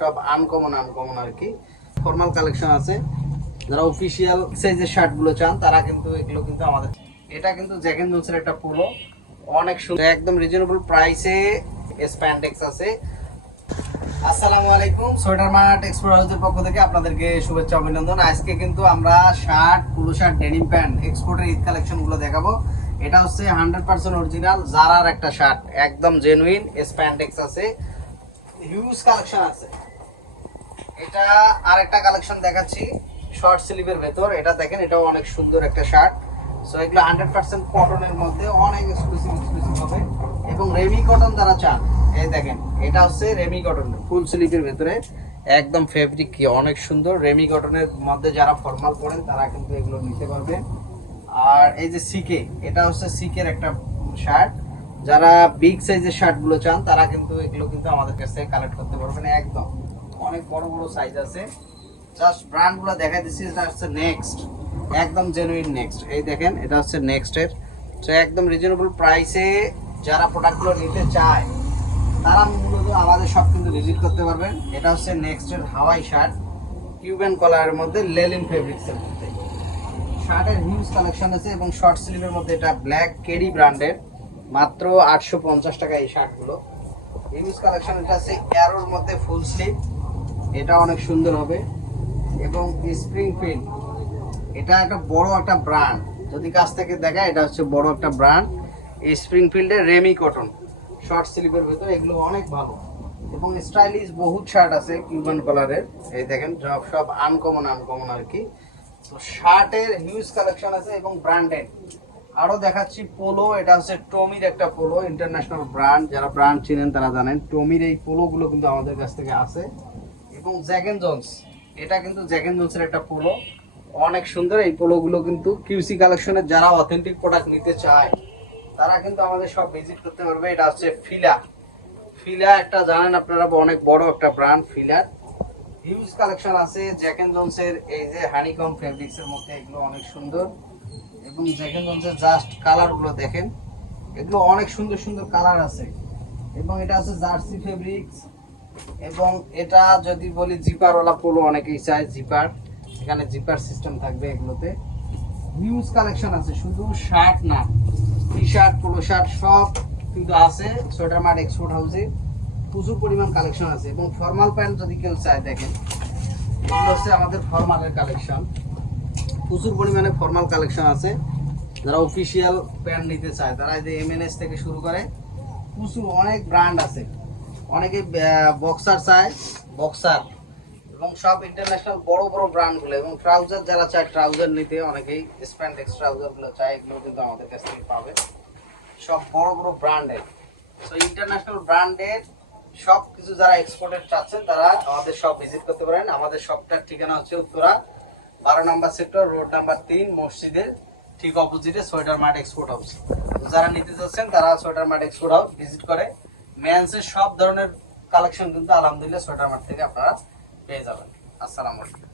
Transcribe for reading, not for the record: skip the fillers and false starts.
সব uncommon uncommon আর কি formal collection আছে। যারা অফিশিয়াল সাইজের শার্ট গুলো চান তারা কিন্তু এগুলো কিন্তু আমাদের। এটা কিন্তু জ্যাক এন্ড জোনসের একটা পোলো, অনেক সুন্দর, একদম রিজনেবল প্রাইসে স্প্যান্ডেক্স আছে। আসসালামু আলাইকুম, সোয়েটার মার্ট এক্সপোর্ট হাউসের পক্ষ থেকে আপনাদেরকে শুভেচ্ছা অভিনন্দন। আজকে কিন্তু আমরা shirt, polo shirt, denim pant এক্সপোর্টের ঈদ কালেকশন গুলো দেখাবো। এটা হচ্ছে 100% অরিজিনাল জারার একটা শার্ট, একদম জেনুইন স্প্যান্ডেক্স আছে, হিউজ কালেকশন আছে। এটা আরেকটা কালেকশন দেখাচ্ছি শর্ট স্লিভের ভেতর। এটা দেখেন, এটাও অনেক সুন্দর একটা শার্ট। সো এগুলো 100% কটনের মধ্যে, অনেক এক্সক্লুসিভ হবে। এবং রেমি কটন যারা চান, এই দেখেন এটা হচ্ছে রেমি কটন ফুল স্লিভের ভেতরে, একদম ফেব্রিক কি অনেক সুন্দর। রেমি কটনের মধ্যে যারা ফর্মাল পরেন তারা কিন্তু এগুলো নিতে পারবেন। আর এই যে সিকে, এটা হচ্ছে সিকের একটা শার্ট। যারা বিগ সাইজের শার্টগুলো চান তারা কিন্তু এগুলো কিন্তু আমাদের কাছ থেকে কালেক্ট করতে পারবেন। একদম অনেক বড় বড় সাইজ আছে। জাস্ট ব্র্যান্ডগুলো দেখাই দিচ্ছি। এটা হচ্ছে নেক্সট, একদম জেনুইন নেক্সট। এই দেখেন, এটা হচ্ছে নেক্সটের। তো একদম রিজনেবল প্রাইসে যারা প্রোডাক্টগুলো নিতে চায় তারা মূলত আমাদের সব কিন্তু ভিজিট করতে পারবেন। এটা হচ্ছে নেক্সটের হাওয়াই শার্ট, কিউবেন কলারের মধ্যে, লেলিন ফেব্রিক্সের মধ্যে। শার্টের হিউজ কালেকশন আছে এবং শর্ট স্লিভের মধ্যে এটা ব্ল্যাক কেডি ব্র্যান্ডের, মাত্র 850 টাকা এই শার্টগুলো। Huge collection. এটা আছে অ্যারোর মধ্যে ফুল স্লিভ, এটা অনেক সুন্দর হবে। এবং স্প্রিংফিল্ড, এটা একটা বড় একটা ব্র্যান্ড, যদি কাছ থেকে দেখায় এটা হচ্ছে বড় একটা ব্র্যান্ড। স্প্রিংফিল্ডের রেমি কটন শর্ট স্লিভের ভেতর, এগুলো অনেক ভালো। এবং স্টাইলিশ বহুত শার্ট আছে কিউবান কলারের, এই দেখেন সব আনকমন আনকমন আর কি। তো শার্টের হিউজ কালেকশন আছে এবং ব্র্যান্ডেড। আরো দেখাচ্ছি পোলো। এটা হচ্ছে টমির একটা পোলো, ইন্টারন্যাশনাল ব্র্যান্ড। যারা ব্র্যান্ড চিনেন তারা জানেন টমির এই পোলোগুলো কিন্তু আমাদের কাছ থেকে আছে। এবং জ্যাক এন্ড জোনস, এটা কিন্তু জ্যাক এন্ড জোনসের একটা পোলো, অনেক সুন্দর। এই পোলোগুলো কিন্তু কিউসি কালেকশনের যারা অথেন্টিক প্রোডাক্ট নিতে চায় তারা কিন্তু আমাদের সব ভিজিট করতে পারবে। এটা হচ্ছে ফিলা। ফিলা একটা জানেন আপনারা, অনেক বড় একটা ব্র্যান্ড ফিলার। হিউজ কালেকশন আছে জ্যাক এন্ড জোনসের। এই যে হানিকম ফেব্রিক্সের মধ্যে, এগুলো অনেক সুন্দর। এবং জ্যাক এন্ড জোনসের জাস্ট কালারগুলো দেখেন, এগুলো অনেক সুন্দর সুন্দর কালার আছে। এবং এটা আছে জার্সি ফেব্রিক্স। এবং এটা যদি বলি জিপারওয়ালা পোলো, অনেকেই চায় জিপার, এখানে জিপার সিস্টেম থাকবে এগুলোতে। হিউজ কালেকশন আছে, শুধু শার্ট না, টি শার্ট, পোলো শার্ট সব কিন্তু আছে সোয়েটার মার্ট এক্সপোর্ট হাউসে। প্রচুর পরিমাণ কালেকশন আছে। এবং ফর্মাল প্যান্ট যদি কেউ চায়, দেখেন এগুলো হচ্ছে আমাদের ফর্মালের কালেকশন। প্রচুর পরিমাণে ফর্মাল কালেকশন আছে। যারা অফিসিয়াল প্যান্ট নিতে চায় তারা এই যে এমএনএস থেকে শুরু করে প্রচুর অনেক ব্র্যান্ড আছে। অনেকে বক্সার চায়, বক্সার, এবং সব ইন্টারন্যাশনাল বড় বড় ব্র্যান্ডগুলো। এবং ট্রাউজার যারা চায় ট্রাউজার নিতে, অনেকেই স্প্যান্ডেক্স ট্রাউজারগুলো চায়, এগুলো কিন্তু আমাদের কাছ থেকে পাবে। সব বড় বড় ব্র্যান্ডের, সো ইন্টারন্যাশনাল ব্র্যান্ডের সব কিছু যারা এক্সপোর্টের চাচ্ছেন তারা আমাদের সব ভিজিট করতে পারেন। আমাদের সবটার ঠিকানা হচ্ছে উত্তরা 12 নম্বর সেক্টর, রোড নাম্বার 3, মসজিদের ঠিক অপোজিটে সোয়েটার মার্ট এক্সপোর্ট হাউস। যারা নিতে চাচ্ছেন তারা sweater mart export house visit করে। মেন্সের সব ধরনের কালেকশন কিন্তু আলহামদুলিল্লাহ সোয়েটার মার্ট থেকে আপনারা পেয়ে যাবেন। আসসালামু আলাইকুম।